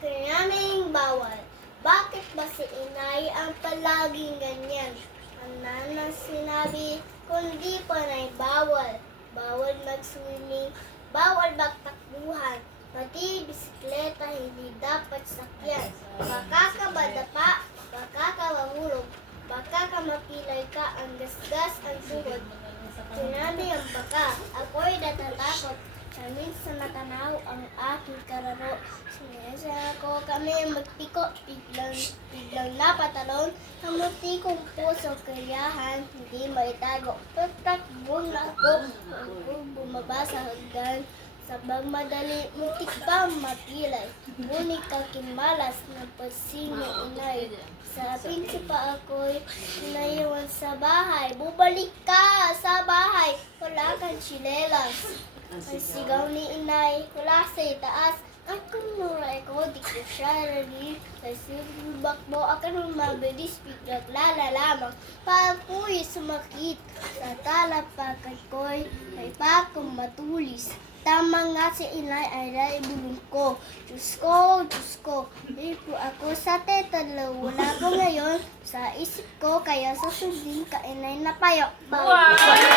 Kanyaming bawal. Bakit ba si inay ang palaging ganyan? Ang nanang sinabi, kundi panay bawal. Bawal mag-swimming, bawal magtakbuhan. Pati bisikleta hindi dapat sakyan. Baka ka madapa, baka ka mahulog, baka ka mapilay ka, ang gasgas ang tuhod. Sinabi ang baka, ako'y natatakot. Minsan natanaw ang aking kararo. Sinesa ako kami magpiko, biglang napatalon. Ang munti kong puso kayahan, hindi maitago. Tatakbo na ako, bumaba sa hagdan. Sabang madali, muntik pa mapilay. Ngunit kakimalas ng pagsino inay. Sabing pa ako'y naiwan sa bahay. Bubalik ka sa bahay, wala kang tsinelas. Ang sigaw ni inay, wala sa itaas. Ang kumuray ko, di ko siya narinig. Sa silbak mo, akan mabilis, biglang lamang. Paako'y sumakit, sa talapakan ko'y may pakong matulis. Tama nga si inay ay naibulong ko. Diyos ko, di po ako sa tetalo. Wala po ngayon sa isip ko, kaya susundin ka inay na payo.